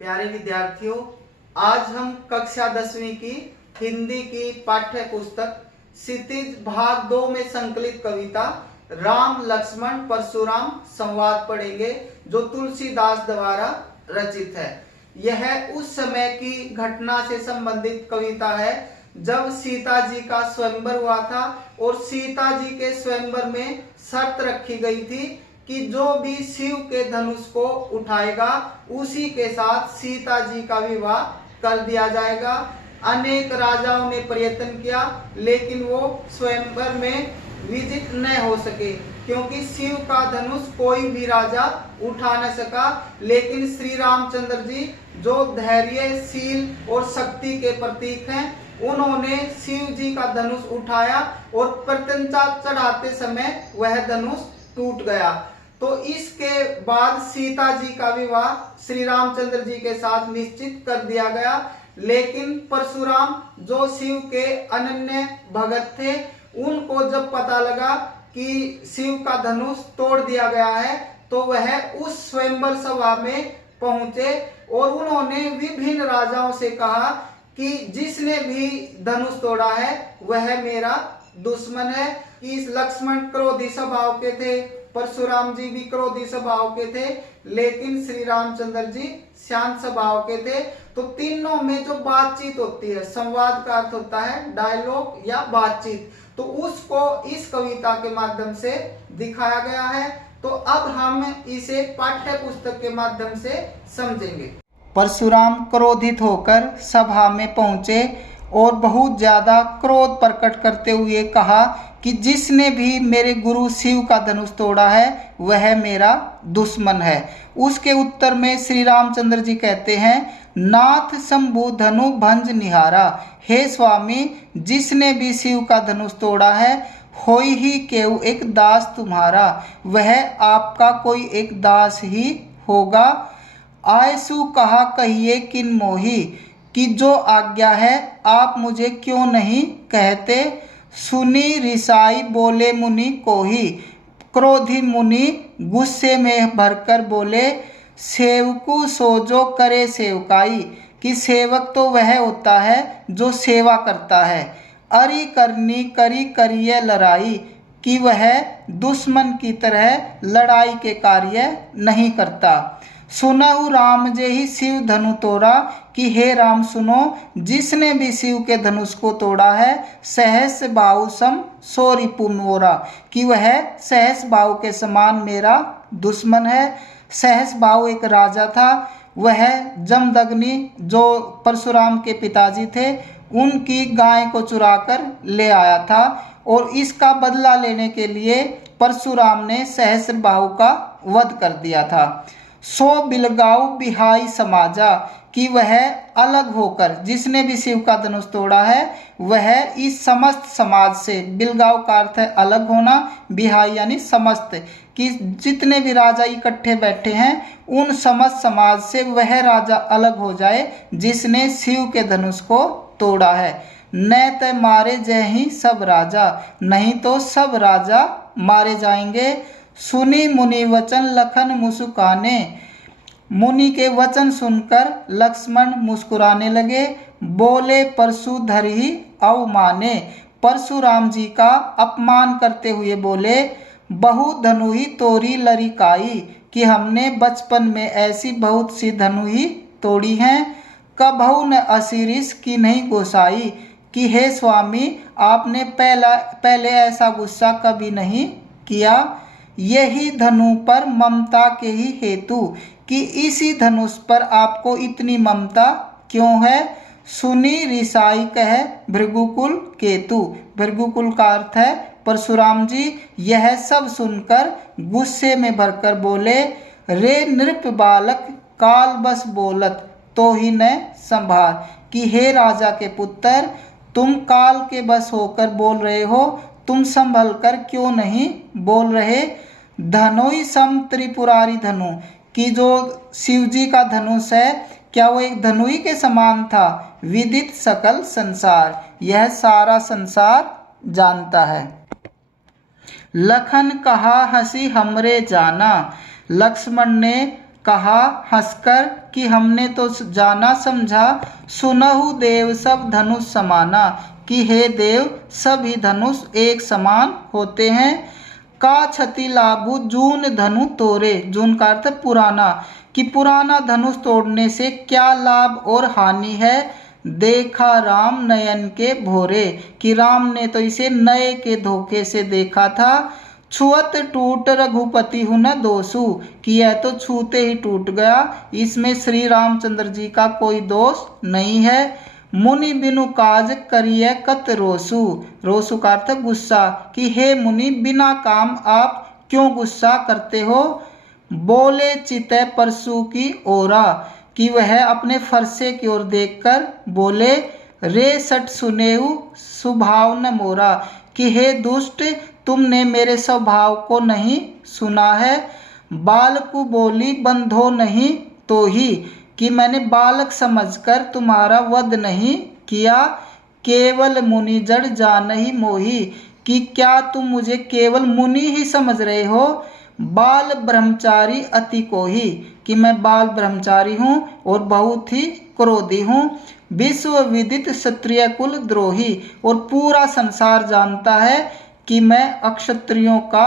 प्यारे विद्यार्थियों, आज हम कक्षा 10वीं की हिंदी की पाठ्य पुस्तक क्षितिज भाग 2 में संकलित कविता राम लक्ष्मण परशुराम संवाद पढ़ेंगे, जो तुलसीदास द्वारा रचित है। यह उस समय की घटना से संबंधित कविता है जब सीता जी का स्वयंवर हुआ था और सीता जी के स्वयंवर में शर्त रखी गई थी कि जो भी शिव के धनुष को उठाएगा उसी के साथ सीता जी का विवाह कर दिया जाएगा। अनेक राजाओं ने प्रयत्न किया, लेकिन वो स्वयंवर में विजित न हो सके, क्योंकि शिव का धनुष कोई भी राजा उठा न सका। लेकिन श्री रामचंद्र जी, जो धैर्यशील और शक्ति के प्रतीक हैं, उन्होंने शिव जी का धनुष उठाया और प्रत्यंचा चढ़ाते समय वह धनुष टूट गया। तो इसके बाद सीता जी का विवाह श्री रामचंद्र जी के साथ निश्चित कर दिया गया। लेकिन परशुराम, जो शिव के अनन्य भगत थे, उनको जब पता लगा कि शिव का धनुष तोड़ दिया गया है, तो वह उस स्वयंवर सभा में पहुंचे और उन्होंने विभिन्न राजाओं से कहा कि जिसने भी धनुष तोड़ा है वह मेरा दुश्मन है। इस लक्ष्मण क्रोधी स्वभाव के थे, परशुराम जी भी क्रोधी स्वभाव के थे, लेकिन श्री रामचंद्र जी शांत स्वभाव के थे। तो तीनों में जो बातचीत होती है, संवाद का अर्थ होता है डायलॉग या बातचीत, तो उसको इस कविता के माध्यम से दिखाया गया है। तो अब हम इसे पाठ्य पुस्तक के माध्यम से समझेंगे। परशुराम क्रोधित होकर सभा में पहुंचे और बहुत ज्यादा क्रोध प्रकट करते हुए कहा कि जिसने भी मेरे गुरु शिव का धनुष तोड़ा है वह मेरा दुश्मन है। उसके उत्तर में श्री रामचंद्र जी कहते हैं, नाथ शंभु धनु भंज निहारा। हे स्वामी, जिसने भी शिव का धनुष तोड़ा है होई ही केव एक दास तुम्हारा, वह आपका कोई एक दास ही होगा। आयसु कहा कहिए किन मोही, कि जो आज्ञा है आप मुझे क्यों नहीं कहते। सुनी रिसाई बोले मुनि को ही, क्रोधी मुनि गुस्से में भरकर बोले, सेवकु सोजो करे सेवकाई, कि सेवक तो वह होता है जो सेवा करता है। अरि करनी करी करिए लड़ाई, कि वह दुश्मन की तरह लड़ाई के कार्य नहीं करता। सुनहु राम जे ही शिव धनु तोड़ा, कि हे राम सुनो, जिसने भी शिव के धनुष को तोड़ा है सहस बाहु सम सो रिपु मोरा, कि वह सहस बाहु के समान मेरा दुश्मन है। सहस बाहु एक राजा था, वह जमदग्नि, जो परशुराम के पिताजी थे, उनकी गाय को चुराकर ले आया था और इसका बदला लेने के लिए परशुराम ने सहस्र बाहु का वध कर दिया था। सो बिलगाऊ बिहाई समाजा, कि वह अलग होकर, जिसने भी शिव का धनुष तोड़ा है वह इस समस्त समाज से, बिलगाऊ का अर्थ है अलग होना, बिहाई यानी समस्त, कि जितने भी राजा इकट्ठे बैठे हैं उन समस्त समाज से वह राजा अलग हो जाए जिसने शिव के धनुष को तोड़ा है। न त मारे जय ही सब राजा, नहीं तो सब राजा मारे जाएंगे। सुनी मुनि वचन लखन मुस्कुराने, मुनि के वचन सुनकर लक्ष्मण मुस्कुराने लगे। बोले परशु धरि अवमाने, परशुराम जी का अपमान करते हुए बोले, बहु धनु ही तोरी लरिकाई, कि हमने बचपन में ऐसी बहुत सी धनु ही तोड़ी हैं। कबहु न असिरिस की नहीं गोसाई, कि हे स्वामी आपने पहले ऐसा गुस्सा कभी नहीं किया। यही धनु पर ममता के ही हेतु, कि इसी धनुष पर आपको इतनी ममता क्यों है। सुनी रिसाई कह भृगुकुल केतु, भृगुकुल का अर्थ है परशुराम जी। यह सब सुनकर गुस्से में भरकर बोले, रे नृप बालक काल बस बोलत तो ही न संभार, कि हे राजा के पुत्र, तुम काल के बस होकर बोल रहे हो, तुम संभल कर क्यों नहीं बोल रहे। धनोई सम त्रिपुरारी धनु, कि जो शिवजी का धनुष है क्या वो एक धनुई के समान था। विदित सकल संसार, यह सारा संसार जानता है। लखन कहा हंसी हमरे जाना, लक्ष्मण ने कहा हंसकर कि हमने तो जाना समझा, सुनहु देव सब धनुष समाना, कि हे देव सभी धनुष एक समान होते हैं। का क्षति लाभु जून धनु तोरे, जून का अर्थ पुराना, कि पुराना धनुष तोड़ने से क्या लाभ और हानि है। देखा राम नयन के भोरे, कि राम ने तो इसे नए के धोखे से देखा था। छुअत टूट रघुपति हूँ न दोषु, कि यह तो छूते ही टूट गया, इसमें श्री रामचंद्र जी का कोई दोष नहीं है। मुनि बिनु काज करिए कत रोसु, रोसु का अर्थ गुस्सा, कि हे मुनि बिना काम आप क्यों गुस्सा करते हो। बोले चितै परसु की ओरा, कि वह अपने फरसे की ओर देखकर बोले, रे सट सुनेहु स्वभाव न मोरा, कि हे दुष्ट तुमने मेरे स्वभाव को नहीं सुना है। बालकु बोली बंधो नहीं तो ही, कि मैंने बालक समझकर तुम्हारा वध नहीं किया। केवल मुनि जड़ जानहि मोही, कि क्या तुम मुझे केवल मुनि ही समझ रहे हो। बाल ब्रह्मचारी अति कोही, कि मैं बाल ब्रह्मचारी हूँ और बहुत ही क्रोधी हूँ। विश्व विदित क्षत्रिय कुल द्रोही, और पूरा संसार जानता है कि मैं अक्षत्रियों का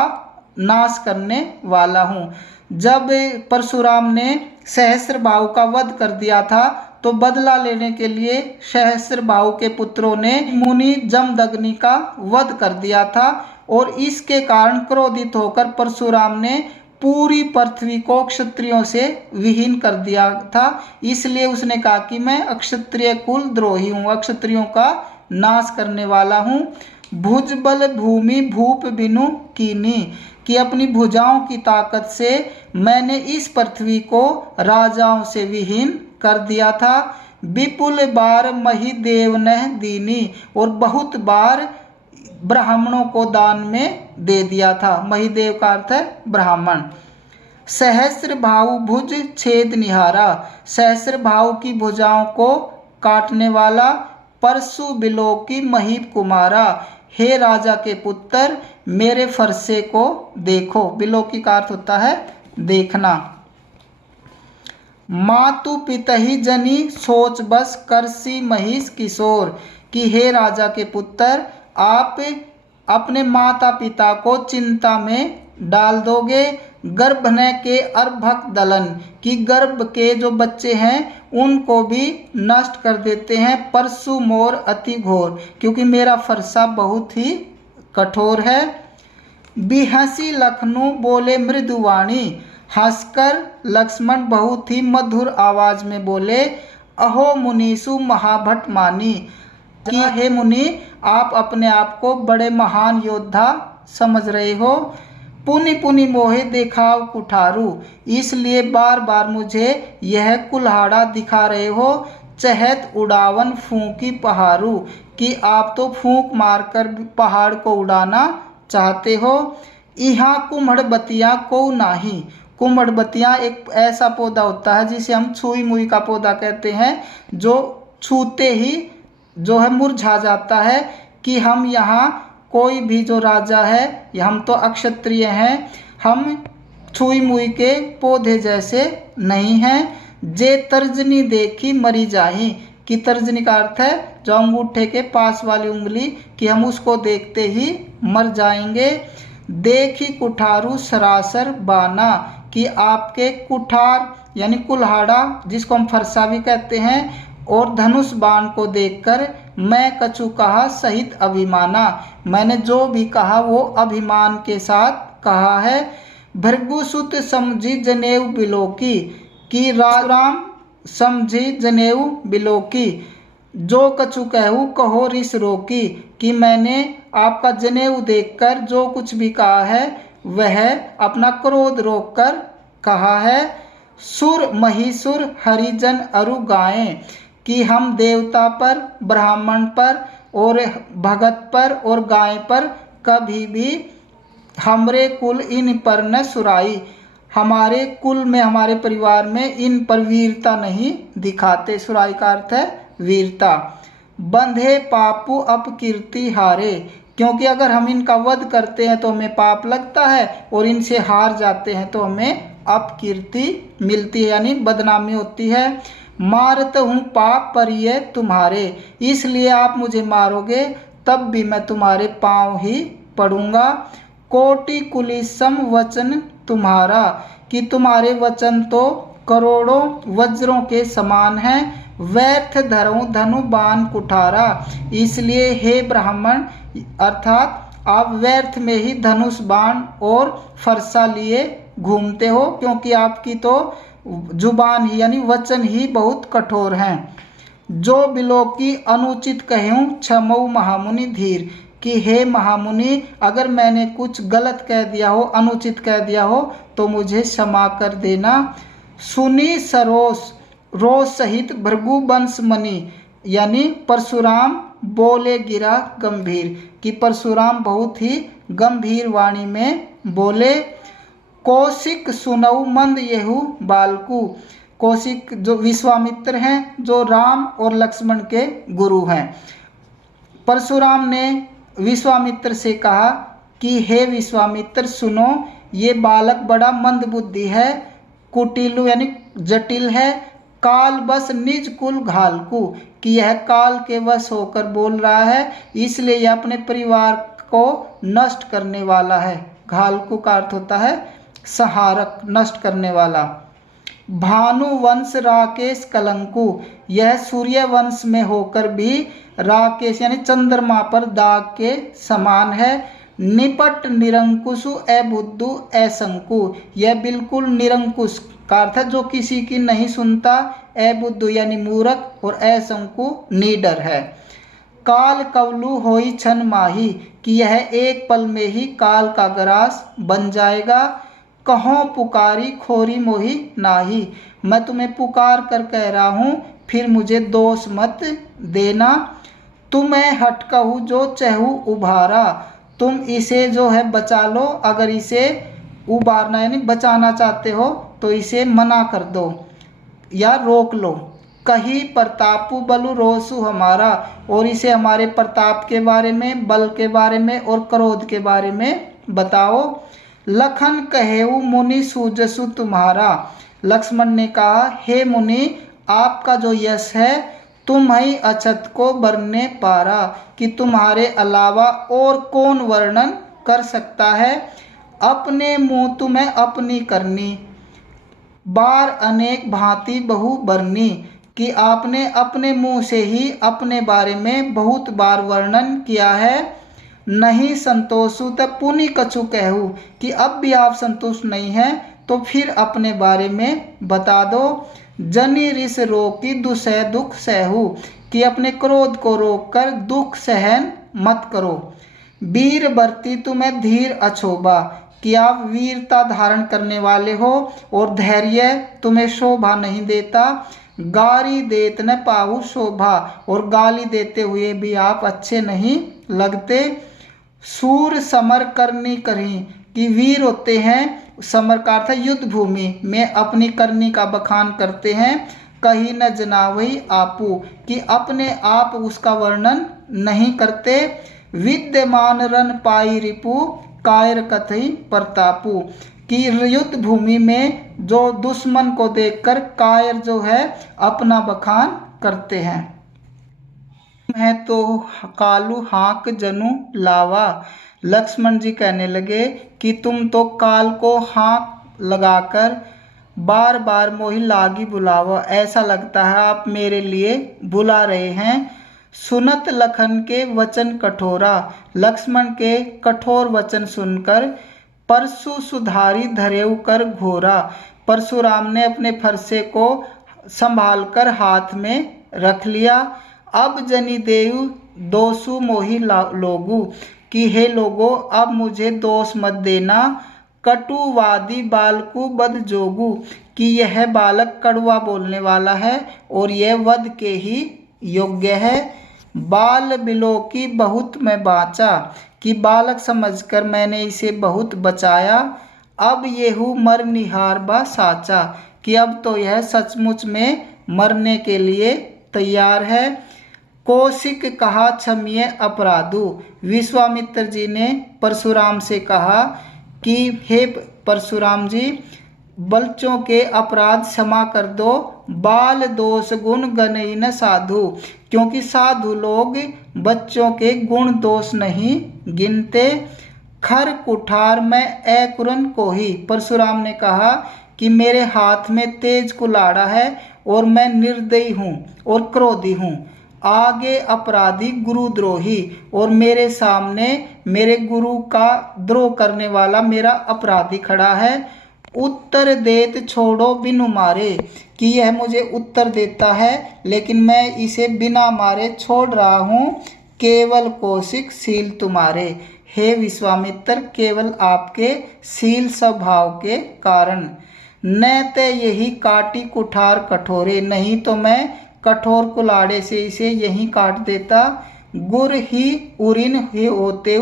नाश करने वाला हूँ। जब परशुराम ने सहस्त्रबाहु का वध कर दिया था तो बदला लेने के लिए सहस्त्रबाहु के पुत्रों ने मुनि जमदग्नि का वध कर दिया था, और इसके कारण क्रोधित होकर परशुराम ने पूरी पृथ्वी को क्षत्रियों से विहीन कर दिया था। इसलिए उसने कहा कि मैं अक्षत्रिय कुल द्रोही हूँ, अक्षत्रियों का नाश करने वाला हूँ। भुजबल भूमि भूप बिनु कीनी, कि अपनी भुजाओं की ताकत से मैंने इस पृथ्वी को राजाओं से विहीन कर दिया था। विपुल बार मही देव नह दीनी, और बहुत बार ब्राह्मणों को दान में दे दिया था। महिदेव का अर्थ है ब्राह्मण। सहस्त्र भाव भुज छेद निहारा, सहस्त्र भाव की भुजाओं को काटने वाला। परसु बिलोकी महीप कुमारा, हे राजा के पुत्र मेरे फरसे को देखो। बिलोकी का अर्थ होता है देखना। मातु पितहि जनी सोच बस करसी महिष किशोर, कि हे राजा के पुत्र आप अपने माता पिता को चिंता में डाल दोगे। गर्भनय के अर्भक दलन, कि गर्भ के जो बच्चे हैं उनको भी नष्ट कर देते हैं। परसु मोर अति घोर, क्योंकि मेरा फरसा बहुत ही कठोर है। बिहसी लखनऊ बोले मृदुवाणी, हंसकर लक्ष्मण बहुत ही मधुर आवाज में बोले, अहो मुनीसु महाभट मानी, कि हे मुनि आप अपने आप को बड़े महान योद्धा समझ रहे हो। पुनि पुनि मोहे देखाव कुठारू, इसलिए बार बार मुझे यह कुल्हाड़ा दिखा रहे हो। चहत उड़ावन फूंकी पहाड़ू, कि आप तो फूंक मारकर पहाड़ को उड़ाना चाहते हो। यहाँ कुम्हड़बतिया को नाही, कुम्हड़बतिया एक ऐसा पौधा होता है जिसे हम छुई मुई का पौधा कहते हैं, जो छूते ही जो है मुरझा जाता है। कि हम यहाँ कोई भी जो राजा है, हम तो अक्षत्रिय हैं, हम छुई मुई के पौधे जैसे नहीं हैं। जे तर्जनी देखी मरी जाही, कि तर्जनी का अर्थ है जो अंगूठे के पास वाली उंगली, कि हम उसको देखते ही मर जाएंगे। देखी कुठारू सरासर बाना, कि आपके कुठार यानी कुल्हाड़ा जिसको हम फरसा भी कहते हैं और धनुष बाण को देखकर मैं कछु कहा सहित अभिमाना, मैंने जो भी कहा वो अभिमान के साथ कहा है। भृगुसुत समझी जनेऊ बिलोकी, कि राम समझी जनेऊ बिलोकी, जो कछु कहूँ कहो रिस रोकी, कि मैंने आपका जनेऊ देखकर जो कुछ भी कहा है वह अपना क्रोध रोककर कहा है। सुर महिसुर हरिजन अरु गायें, कि हम देवता पर, ब्राह्मण पर और भगत पर और गाय पर कभी भी हमरे कुल इन पर न सुराई, हमारे कुल में हमारे परिवार में इन पर वीरता नहीं दिखाते। सुराई का अर्थ है वीरता। बंधे पापु अपकीर्ति हारे, क्योंकि अगर हम इनका वध करते हैं तो हमें पाप लगता है और इनसे हार जाते हैं तो हमें अपकीर्ति मिलती है, यानी बदनामी होती है। मारत हूँ पाप पर ये तुम्हारे, इसलिए आप मुझे मारोगे तब भी मैं तुम्हारे पाँव ही पड़ूंगा। कोटि कुलिसम वचन तुम्हारा, कि तुम्हारे वचन तो करोड़ों वज्रों के समान हैं। व्यर्थ धरो धनु बाण कुठारा, इसलिए हे ब्राह्मण, अर्थात आप व्यर्थ में ही धनुष बाण और फरसा लिए घूमते हो, क्योंकि आपकी तो जुबान ही यानी वचन ही बहुत कठोर हैं। जो बिलो की अनुचित कहूँ क्षमऊ महामुनि धीर, कि हे महामुनि, अगर मैंने कुछ गलत कह दिया हो, अनुचित कह दिया हो तो मुझे क्षमा कर देना। सुनी सरोस रोष सहित भृगु वंश मणि, यानी परशुराम बोले गिरा गंभीर, कि परशुराम बहुत ही गंभीर वाणी में बोले। कौशिक सुनऊ मंद येहु बालकू, कौशिक जो विश्वामित्र हैं, जो राम और लक्ष्मण के गुरु हैं। परशुराम ने विश्वामित्र से कहा कि हे विश्वामित्र सुनो, ये बालक बड़ा मंद बुद्धि है, कुटिलु यानी जटिल है, काल बस निज कुल घालकू, कि यह काल के वश होकर बोल रहा है, इसलिए यह अपने परिवार को नष्ट करने वाला है। घालकू का अर्थ होता है संहारक, नष्ट करने वाला। भानु वंश राकेश कलंकु, यह सूर्य वंश में होकर भी राकेश यानी चंद्रमा पर दाग के समान है। निपट निरंकुशु अबुद्धु असंकु, यह बिल्कुल निरंकुश का अर्थ है जो किसी की नहीं सुनता, अबुद्धु यानी मूर्ख, और असंकु निडर है। काल कवलु होई छन माही, कि यह एक पल में ही काल का ग्रास बन जाएगा। कहो पुकारी खोरी मोही नाही, मैं तुम्हें पुकार कर कह रहा हूँ, फिर मुझे दोष मत देना। तुम्हें हटकहु जो चहु उभारा, तुम इसे जो है बचा लो, अगर इसे उबारना यानी बचाना चाहते हो तो इसे मना कर दो या रोक लो। कही प्रतापु बलु रोसु हमारा, और इसे हमारे प्रताप के बारे में, बल के बारे में और क्रोध के बारे में बताओ। लखन कहेऊ मुनि सूजसु तुम्हारा, लक्ष्मण ने कहा हे मुनि, आपका जो यश है तुम ही अछत को बरने पारा, कि तुम्हारे अलावा और कौन वर्णन कर सकता है। अपने मुँह तुम्हें अपनी करनी, बार अनेक भांति बहु बरनी, कि आपने अपने मुंह से ही अपने बारे में बहुत बार वर्णन किया है। नहीं संतोषु तब पुनि कछु कहूँ, कि अब भी आप संतुष्ट नहीं हैं तो फिर अपने बारे में बता दो। जनि रिस रोकी दुसह दुख सहू, कि अपने क्रोध को रोककर दुख सहन मत करो। वीर बरती तुम्हें धीर अछोभा, कि आप वीरता धारण करने वाले हो और धैर्य तुम्हें शोभा नहीं देता। गारी देत न पाहु शोभा, और गाली देते हुए भी आप अच्छे नहीं लगते। सूर समर करनी करी, कि वीर होते हैं, समर का अर्थ है युद्ध भूमि में अपनी करनी का बखान करते हैं। कहीं न जनावई आपू, कि अपने आप उसका वर्णन नहीं करते। विद्यमान रन पाई रिपु कायर कथई प्रतापू, कि युद्ध भूमि में जो दुश्मन को देखकर कायर जो है अपना बखान करते हैं। है तो कालू हाँक जनु लावा, लक्ष्मण जी कहने लगे कि तुम तो काल को हाँक लगाकर बार बार मोहि लागी बुलावा, ऐसा लगता है आप मेरे लिए बुला रहे हैं। सुनत लखन के वचन कठोरा, लक्ष्मण के कठोर वचन सुनकर परशु सुधारी धरेऊ कर घोरा, परशुराम ने अपने फरसे को संभालकर हाथ में रख लिया। अब जनि देव दोषु मोहि लोगु, कि हे लोगो अब मुझे दोष मत देना। कटुवादी बालकु बद जोगु, कि यह बालक कड़वा बोलने वाला है और यह वध के ही योग्य है। बाल बिलो की बहुत मैं बाँचा, कि बालक समझकर मैंने इसे बहुत बचाया। अब येहू मर निहार बा साचा, कि अब तो यह सचमुच में मरने के लिए तैयार है। कौशिक कहा क्षम्य अपराधु, विश्वामित्र जी ने परशुराम से कहा कि हे परशुराम जी, बच्चों के अपराध क्षमा कर दो, बाल दोष गुण गनई न साधु, क्योंकि साधु लोग बच्चों के गुण दोष नहीं गिनते। खर कुठार में अकुरन को ही, परशुराम ने कहा कि मेरे हाथ में तेज कुल्हाड़ा है और मैं निर्दयी हूँ और क्रोधी हूँ। आगे अपराधी गुरुद्रोही, और मेरे सामने मेरे गुरु का द्रोह करने वाला मेरा अपराधी खड़ा है। उत्तर देत छोड़ो बिनु मारे, कि यह मुझे उत्तर देता है लेकिन मैं इसे बिना मारे छोड़ रहा हूँ। केवल कौशिक शील तुम्हारे, हे विश्वामित्र केवल आपके शील स्वभाव के कारण। न ते यही काटी कुठार कठोरे, नहीं तो मैं कठोर कुल्हाड़े से इसे यहीं काट देता। गुर ही उरिन ही होते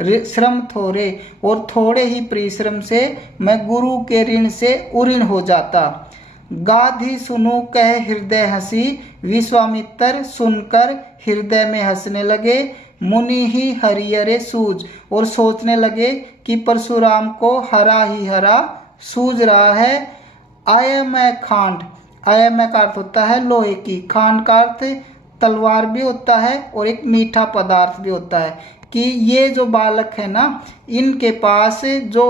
श्रम थोड़े, और थोड़े ही परिश्रम से मैं गुरु के ऋण से उऋण हो जाता। गाधी सुनो कह हृदय हंसी, विश्वामित्र सुनकर हृदय में हंसने लगे। मुनि ही हरिहरे सूझ, और सोचने लगे कि परशुराम को हरा ही हरा सूझ रहा है। अयमय खांड, अयमय का अर्थ होता है लोहे की, खांड का अर्थ तलवार भी होता है और एक मीठा पदार्थ भी होता है, कि ये जो बालक है ना, इनके पास जो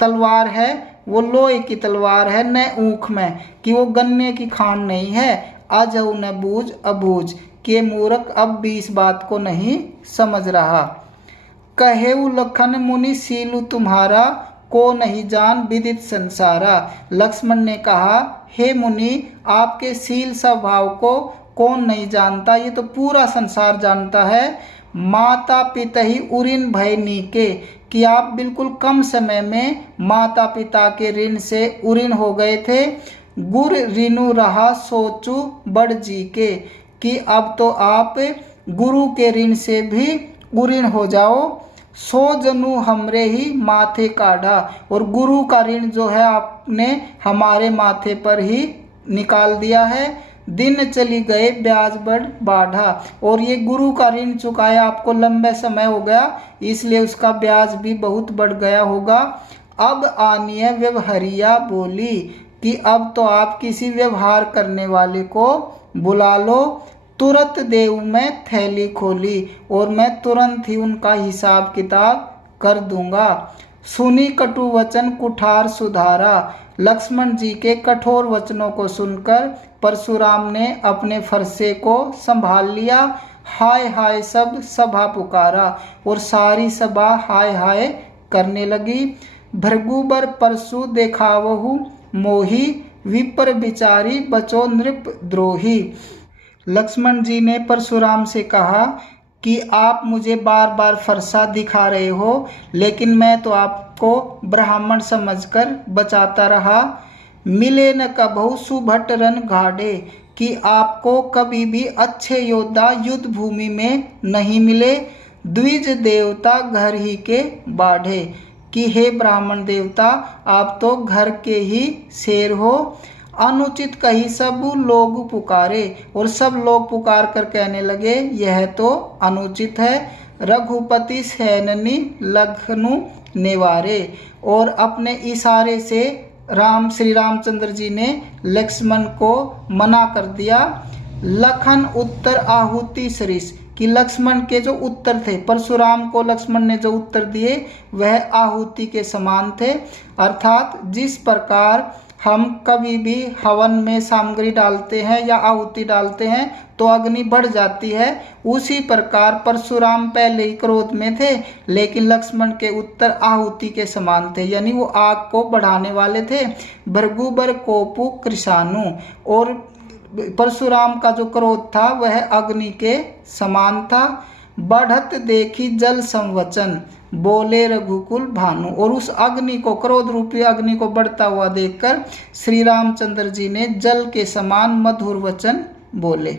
तलवार है वो लोहे की तलवार है, न ऊख में, कि वो गन्ने की खांड नहीं है। अजहु न बूझ अबूझ, कि मूर्ख अब भी इस बात को नहीं समझ रहा। कहेउ लखन मुनि सीलु तुम्हारा, को नहीं जान विदित संसारा। लक्ष्मण ने कहा, हे मुनि आपके शील स्वभाव को कौन नहीं जानता, ये तो पूरा संसार जानता है। माता पिता ही उऋण भय नीके, कि आप बिल्कुल कम समय में माता पिता के ऋण से उऋण हो गए थे। गुर ऋणु रहा सोचू बड़ जी के, कि अब तो आप गुरु के ऋण से भी उऋण हो जाओ। सो जनु हमरे ही माथे काढ़ा, और गुरु का ऋण जो है आपने हमारे माथे पर ही निकाल दिया है। दिन चली गए ब्याज बढ़ बाढ़ा, और ये गुरु का ऋण चुकाया आपको लंबे समय हो गया, इसलिए उसका ब्याज भी बहुत बढ़ गया होगा। अब आनिय व्यवहारिया बोली, कि अब तो आप किसी व्यवहार करने वाले को बुला लो। तुरंत देव में थैली खोली, और मैं तुरंत ही उनका हिसाब किताब कर दूंगा। सुनी कटु वचन कुठार सुधारा, लक्ष्मण जी के कठोर वचनों को सुनकर परशुराम ने अपने फरसे को संभाल लिया। हाय हाय सब सभा पुकारा, और सारी सभा हाय हाय करने लगी। भृगुबर परशु देखावहु मोही, विपर बिचारी बचो नृप द्रोही। लक्ष्मण जी ने परशुराम से कहा कि आप मुझे बार बार फरसा दिखा रहे हो, लेकिन मैं तो आपको ब्राह्मण समझकर बचाता रहा। मिले न कबहु सुभट रन घाड़े, कि आपको कभी भी अच्छे योद्धा युद्ध भूमि में नहीं मिले। द्विज देवता घर ही के बाढ़े, कि हे ब्राह्मण देवता आप तो घर के ही शेर हो। अनुचित कही सब लोग पुकारे, और सब लोग पुकार कर कहने लगे यह तो अनुचित है। रघुपति सैननी लखनु निवारे, और अपने इशारे से श्री रामचंद्र जी ने लक्ष्मण को मना कर दिया। लखन उत्तर आहुति सरिस, कि लक्ष्मण के जो उत्तर थे, परशुराम को लक्ष्मण ने जो उत्तर दिए वह आहुति के समान थे। अर्थात जिस प्रकार हम कभी भी हवन में सामग्री डालते हैं या आहुति डालते हैं तो अग्नि बढ़ जाती है, उसी प्रकार परशुराम पहले ही क्रोध में थे, लेकिन लक्ष्मण के उत्तर आहुति के समान थे, यानी वो आग को बढ़ाने वाले थे। भृगुबर कोपु कृषाणु, और परशुराम का जो क्रोध था वह अग्नि के समान था। बढ़त देखी जल संवचन, बोले रघुकुल भानु, और उस अग्नि को, क्रोध रूपी अग्नि को बढ़ता हुआ देखकर श्री रामचंद्र जी ने जल के समान मधुर वचन बोले।